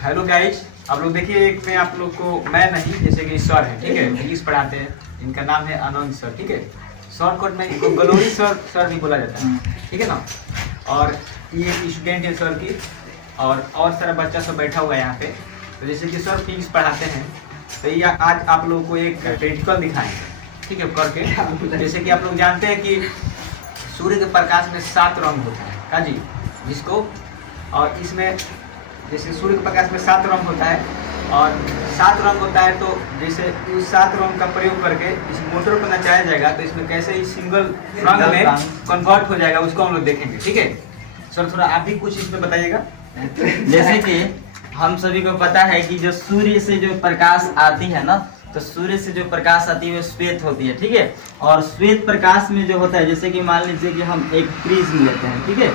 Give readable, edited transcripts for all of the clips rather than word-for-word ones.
Hello guys, आप लोग देखिए एक में आप लोग को मैं नहीं, जैसे कि सर है, ठीक है, इंग्लिश पढ़ाते हैं। इनका नाम है आनंद सर, ठीक है। शॉर्टकट में इनको गलोरी सर भी बोला जाता है, ठीक है ना। और ये स्टूडेंट है सर की, और सारा बच्चा सब बैठा हुआ है यहाँ पे। तो जैसे कि सर फिजिक्स पढ़ाते हैं, तो ये आज आप लोगों को एक प्रैक्टिकल दिखाएंगे, ठीक है, करके। जैसे कि आप लोग जानते हैं कि सूर्य के प्रकाश में 7 रंग होता है का जी, जिसको, और इसमें जैसे सूर्य के प्रकाश में 7 रंग होता है और 7 रंग होता है, तो जैसे उस 7 रंग का प्रयोग करके इस मोटर को नचाया जाएगा, तो इसमें कैसे इस सिंगल रंग में कन्वर्ट हो जाएगा उसको हम लोग देखेंगे, ठीक है। सर थोड़ा आप भी कुछ इसमें बताइएगा। जैसे कि हम सभी को पता है कि जो सूर्य से जो प्रकाश आती है ना, तो सूर्य से जो प्रकाश आती है वो श्वेत होती है, ठीक है। और श्वेत प्रकाश में जो होता है, जैसे कि मान लीजिए कि हम एक प्रिज्म लेते हैं, ठीक है,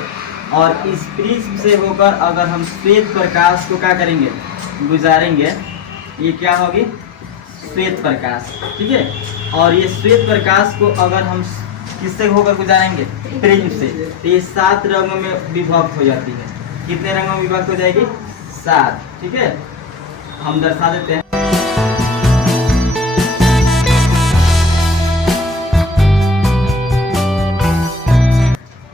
और इस प्रिज्म से होकर अगर हम श्वेत प्रकाश को क्या करेंगे, गुजारेंगे, ये क्या होगी, श्वेत प्रकाश, ठीक है। और ये श्वेत प्रकाश को अगर हम किससे होकर गुजारेंगे, प्रिज्म से, तो ये 7 रंगों में विभक्त हो जाती है। कितने रंगों में विभक्त हो जाएगी, 7, ठीक है। हम दर्शा देते हैं।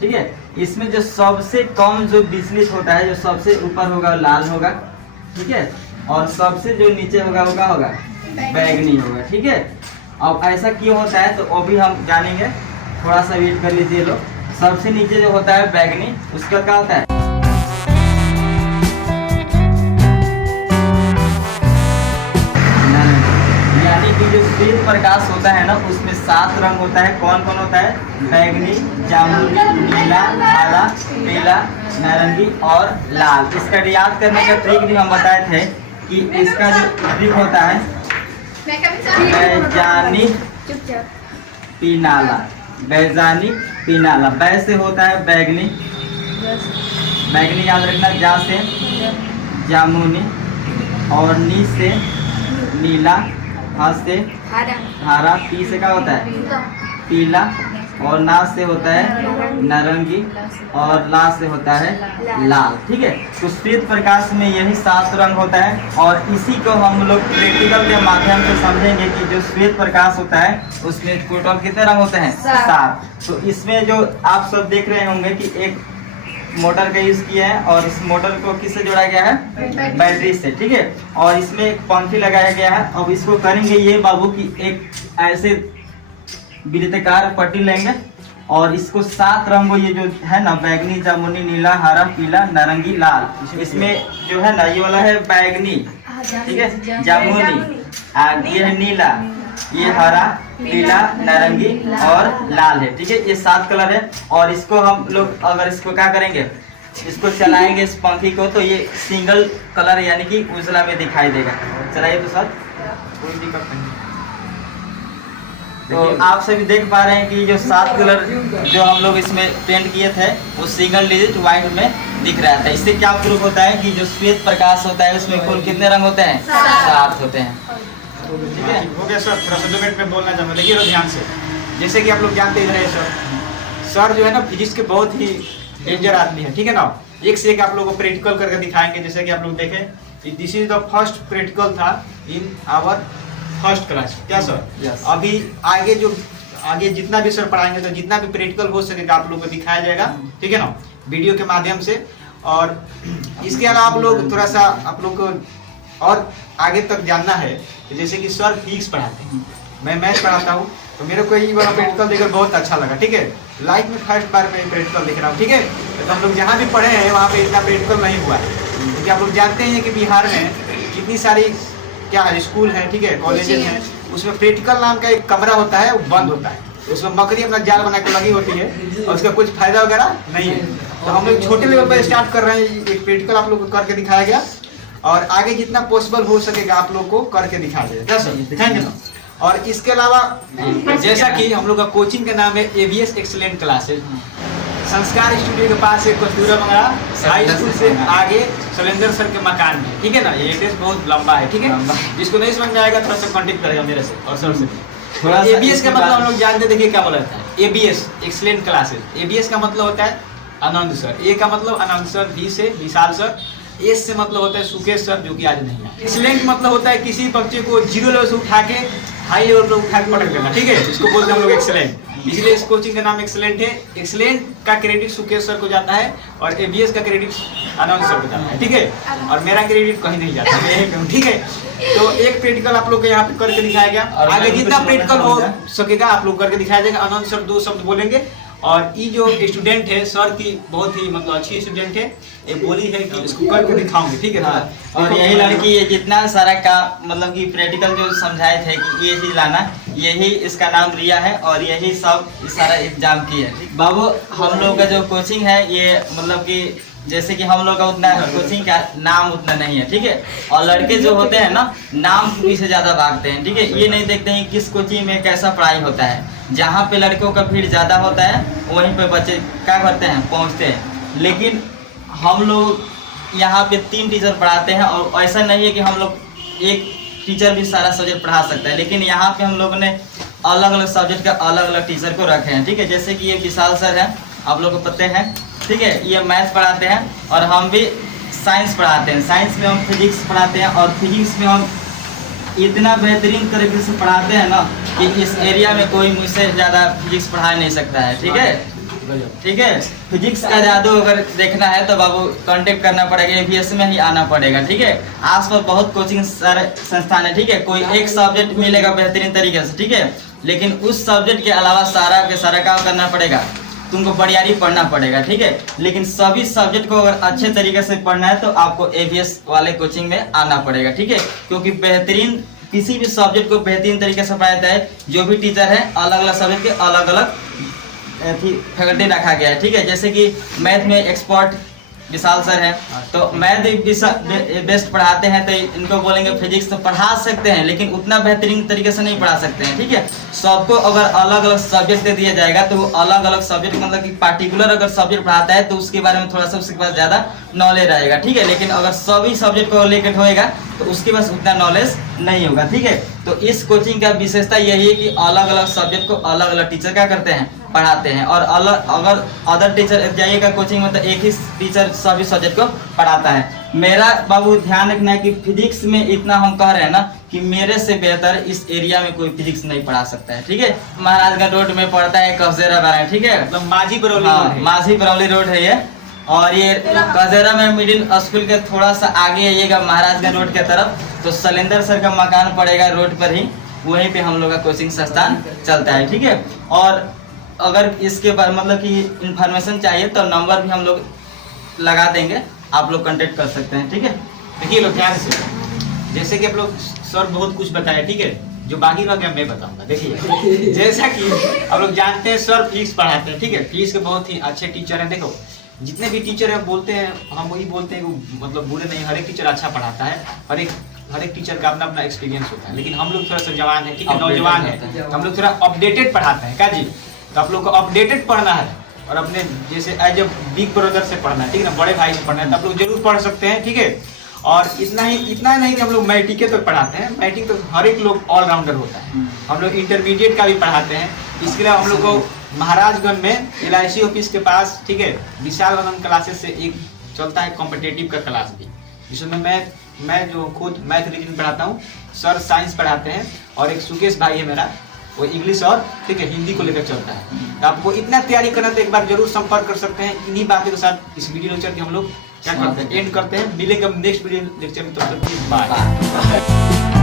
ठीक है, इसमें जो सबसे कम जो विचलित होता है, जो सबसे ऊपर होगा लाल होगा, ठीक है, और सबसे जो नीचे होगा वो क्या होगा, बैगनी होगा, ठीक है। अब ऐसा क्यों होता है तो अभी हम जानेंगे, थोड़ा सा वेट कर लीजिए लोग। सबसे नीचे जो होता है बैगनी, उसका क्या होता है, यानी कि जो श्वेत प्रकाश होता है ना, उसमें 7 रंग होता है। कौन कौन होता है, बैगनी, जामुनी, नीला, हरा, पीला, नारंगी और लाल। इसका याद करने का ट्रिक भी हम बताए थे कि इसका जो ट्रिक होता है, वैजानिक पीनाला, वैजानिक पीनाला। बै से होता है बैगनी, बैगनी याद रखना, जा से जामुनी, और नी से नीला, हा से हरा, पी से क्या होता है, पीला, और ना से होता है नारंगी, और ला से होता है लाल, ठीक है। तो श्वेत प्रकाश में यही 7 रंग होता है, और इसी को हम लोग प्रैक्टिकल के माध्यम से समझेंगे कि जो श्वेत प्रकाश होता है उसमें टोटल कितने रंग होते हैं, 7। तो इसमें जो आप सब देख रहे होंगे कि एक मोटर का यूज किया है, और इस मोटर को किससे जोड़ा गया है, बैटरी से, ठीक है। और इसमें एक पंखी लगाया गया है। अब इसको करेंगे ये बाबू की एक ऐसे वृत्ताकार पट्टी लेंगे, और इसको 7 रंगों, ये जो है ना, बैगनी, जामुनी, नीला, हरा, पीला, नारंगी, लाल, इसमें जो है ना, ये वाला है बैगनी, ठीक है, जामुनी, ये है नीला, ये हरा, पीला, नारंगी और लाल है, ठीक है। ये 7 कलर है। और इसको हम लोग अगर इसको क्या करेंगे, इसको चलाएंगे इस पंखी को, तो ये सिंगल कलर यानी कि उजला में दिखाई देगा। चलाइए तो सर, कोई दिक्कत नहीं। तो आप सभी देख पा रहे हैं कि जो 7 कलर जो हम लोग इसमें पेंट किए थे वो सिंगल डिजिट व्हाइट में दिख रहा था। इससे क्या प्रूफ होता है कि जो श्वेत प्रकाश होता है उसमें कुल कितने रंग होते हैं, 7 होते हैं, ठीक है। हो गया सर, थोड़ा सा 2 मिनट में बोलना चाहूँगा, देखिए तो ध्यान से। जैसे कि आप लोग जानते ही रहे सर जो है ना, फिजिक्स के बहुत ही डेंजर आदमी है, ठीक है ना। एक से एक आप लोगों को प्रैक्टिकल करके दिखाएंगे। जैसे कि आप लोग देखें, this is the first practical था इन आवर फर्स्ट क्लास, क्या सर? Yes. अभी आगे जितना भी सर पढ़ाएंगे, तो जितना भी प्रैक्टिकल हो सकेगा आप लोग को दिखाया जाएगा, ठीक है ना, वीडियो के माध्यम से। और इसके अलावा आप लोग थोड़ा सा आप लोग को और आगे तक जानना है, जैसे कि सर फिजिक्स पढ़ाते हैं, मैं मैथ पढ़ाता हूँ, तो मेरे को ये वाला प्रैक्टिकल देखकर बहुत अच्छा लगा, ठीक है। लाइफ में फर्स्ट बार मैं प्रैक्टिकल देख रहा हूँ, ठीक है। तो हम लोग जहाँ भी पढ़े हैं वहाँ पे इतना प्रैक्टिकल नहीं हुआ है, क्योंकि आप लोग जानते हैं कि बिहार में कितनी सारी क्या स्कूल है, ठीक है, कॉलेजेस हैं, उसमें प्रैक्टिकल नाम का एक कमरा होता है, वो बंद होता है, उसमें मकड़ी अपना जाल बना के लगी होती है, और उसका कुछ फायदा वगैरह नहीं है। तो हम लोग छोटे लेवल पर स्टार्ट कर रहे हैं, एक प्रैक्टिकल आप लोग को करके दिखाया गया, और आगे जितना पॉसिबल हो सकेगा आप लोग को करके दिखा देगा, क्या सर, दिखाएंगे ना। और इसके अलावा जैसा कि हम लोग का कोचिंग का नाम है ABS एक्सीलेंट क्लासेस, संस्कार स्टूडियो के पास है, कस्तूरा मंगला हाई स्कूल से आगे शैलेंद्र सर के मकान में, ठीक है ना। ये एड्रेस बहुत लंबा है, ठीक है, जिसको नहीं समझ में आएगा थोड़ा सा कॉन्टेक्ट करेगा मेरे से और सर से। ABS का मतलब हम लोग जानते, देखिए क्या बोला जाता है, ABS एक्सीलेंट क्लासेस। ABS का मतलब होता है आनंद सर, A का मतलब आनंद सर, V से विशाल सर, एस से मतलब होता है सुकेश सर, जो कि आज नहीं है। एक्सीलेंट मतलब होता है किसी बच्चे को 0 लेवल से उठा के हाई लेवल पर उठा के पटक देना, ठीक है, इसको बोलते हैं हम लोग एक्सीलेंट। इसलिए इस कोचिंग का नाम एक्सीलेंट है। एक्सीलेंट का क्रेडिट सुकेश सर को जाता है और एबीएस का क्रेडिट आनंद सर को जाता है, ठीक है, और मेरा क्रेडिट कहीं नहीं जाता, मैं यहीं पे हूं, ठीक है। तो एक प्रैक्टिकल आप लोग को यहाँ पे करके दिखाया गया, आगे जितना प्रैक्टिकल हो सकेगा आप लोग करके दिखाया जाएगा। आनंद सर 2 शब्द बोलेंगे और ये जो स्टूडेंट है सर की बहुत ही मतलब अच्छी स्टूडेंट है, ये बोली है कि इसको करके दिखाऊंगी, ठीक है। हाँ, और यही लड़की ये जितना सारा काम मतलब कि प्रैक्टिकल जो समझाए थे कि ये चीज लाना, यही इसका नाम रिया है और यही सब सारा एग्जाम की है। बाबू हम लोग का जो कोचिंग है ये मतलब कि जैसे कि हम लोग का उतना कोचिंग का नाम उतना नहीं है, ठीक है, और लड़के जो होते हैं ना नाम से ज्यादा भागते हैं, ठीक है, ये नहीं देखते हैं किस कोचिंग में कैसा पढ़ाई होता है। जहाँ पे लड़कों का भीड़ ज्यादा होता है वहीं पे बच्चे क्या करते हैं, पहुँचते हैं। लेकिन हम लोग यहाँ पे 3 टीचर पढ़ाते हैं और ऐसा नहीं है कि हम लोग एक टीचर भी सारा सब्जेक्ट पढ़ा सकता है, लेकिन यहाँ पे हम लोगों ने अलग अलग सब्जेक्ट का अलग अलग टीचर को रखे हैं, ठीक है। जैसे कि ये विशाल सर हैं, आप लोग को पता है, ठीक है, ये मैथ्स पढ़ाते हैं और हम भी साइंस पढ़ाते हैं। साइंस में हम फिजिक्स पढ़ाते हैं और फिजिक्स में हम इतना बेहतरीन तरीके से पढ़ाते हैं ना कि इस एरिया में कोई मुझसे ज़्यादा फिजिक्स पढ़ा नहीं सकता है, ठीक है, ठीक है। फिजिक्स का जादू अगर देखना है तो बाबू कांटेक्ट करना पड़ेगा, एबीएस में ही आना पड़ेगा, ठीक है। आसपास बहुत कोचिंग सारे संस्थान है, ठीक है, कोई एक सब्जेक्ट मिलेगा बेहतरीन तरीके से, ठीक है, लेकिन उस सब्जेक्ट के अलावा सारा के सारा काम करना पड़ेगा, तुमको बड़ियारी पढ़ना पड़ेगा, ठीक है। लेकिन सभी सब्जेक्ट को अगर अच्छे तरीके से पढ़ना है तो आपको एबीएस वाले कोचिंग में आना पड़ेगा, ठीक है, क्योंकि बेहतरीन किसी भी सब्जेक्ट को बेहतरीन तरीके से पढ़ाता है। जो भी टीचर है अलग अलग सब्जेक्ट के अलग अलग फैकल्टी रखा गया है, ठीक है। जैसे कि मैथ में एक्सपर्ट विशाल सर है, तो मैथ बेस्ट पढ़ाते हैं, तो इनको बोलेंगे फिजिक्स तो पढ़ा सकते हैं लेकिन उतना बेहतरीन तरीके से नहीं पढ़ा सकते हैं, ठीक है। सबको अगर अलग अलग सब्जेक्ट दे दिया जाएगा तो वो अलग अलग सब्जेक्ट मतलब कि पार्टिकुलर अगर सब्जेक्ट पढ़ाता है तो उसके बारे में थोड़ा सा उसके पास ज़्यादा नॉलेज रहेगा, ठीक है। लेकिन अगर सभी सब्जेक्ट को लेकर होएगा तो उसके पास उतना नॉलेज नहीं होगा, ठीक है। तो इस कोचिंग का विशेषता यही है कि अलग अलग सब्जेक्ट को अलग अलग टीचर क्या करते हैं, पढ़ाते हैं। और अलग अगर अदर टीचर जाइएगा कोचिंग में तो एक ही टीचर सभी सब्जेक्ट को पढ़ाता है। मेरा बाबू ध्यान रखना है कि फिजिक्स में इतना हम कह रहे हैं ना कि मेरे से बेहतर इस एरिया में कोई फिजिक्स नहीं पढ़ा सकता है, ठीक है। महाराजगंज रोड में पड़ता है कसेरा बारा, ठीक है, मतलब माझी बरौली, माझी बरौली रोड है ये। और ये कसेरा में मिडिल स्कूल के थोड़ा सा आगे आइएगा महाराजगंज रोड के तरफ तो शैलेंद्र सर का मकान पड़ेगा रोड पर ही, वहीं पे हम लोग का कोचिंग संस्थान चलता है, ठीक है। और अगर इसके बाद मतलब कि इंफॉर्मेशन चाहिए तो नंबर भी हम लोग लगा देंगे, आप लोग कांटेक्ट कर सकते हैं, ठीक है। देखिए लोग ध्यान से, जैसे कि आप लोग सर बहुत कुछ बताया, ठीक है, जो बाकी रह गया मैं बताऊंगा। देखिए जैसा कि आप लोग जानते हैं सर फिजिक्स पढ़ाते हैं, ठीक है, फिजिक्स के बहुत ही अच्छे टीचर हैं। देखो जितने भी टीचर हैं बोलते हैं, हम वही बोलते हैं मतलब बुरे नहीं, हर एक टीचर अच्छा पढ़ाता है, हर एक टीचर का अपना अपना एक्सपीरियंस होता है। लेकिन हम लोग थोड़ा सा जवान है, ठीक है, नौजवान है, हम लोग थोड़ा अपडेटेड पढ़ाते हैं, क्या जी। तो आप लोग को अपडेटेड पढ़ना है और अपने जैसे एज ए बिग ब्रदर से पढ़ना है, ठीक है ना, बड़े भाई से पढ़ना है, तो आप लोग जरूर पढ़ सकते हैं, ठीक है। और इतना नहीं कि हम लोग मैट्रिक तक पढ़ाते हैं, मैट्रिक तो हर एक लोग ऑलराउंडर होता है, हम लोग इंटरमीडिएट का भी पढ़ाते हैं। इसके लिए हम लोग को महाराजगंज में LIC ऑफिस के पास, ठीक है, विशाल आनंद क्लासेस से एक चलता है कॉम्पिटेटिव का क्लास भी, जिसमें मैं जो खुद मैथ रीजनिंग पढ़ाता हूँ, सर साइंस पढ़ाते हैं और एक सुकेश भाई है मेरा, वो इंग्लिश और ठीक है हिंदी को लेकर चलता है। तो आपको इतना तैयारी करना तो एक बार जरूर संपर्क कर सकते हैं। इन्हीं बातों के साथ इस वीडियो लेक्चर के हम लोग क्या करते हैं, एंड करते हैं। मिलेंगे नेक्स्ट वीडियो लेक्चर में, तब तक बाय।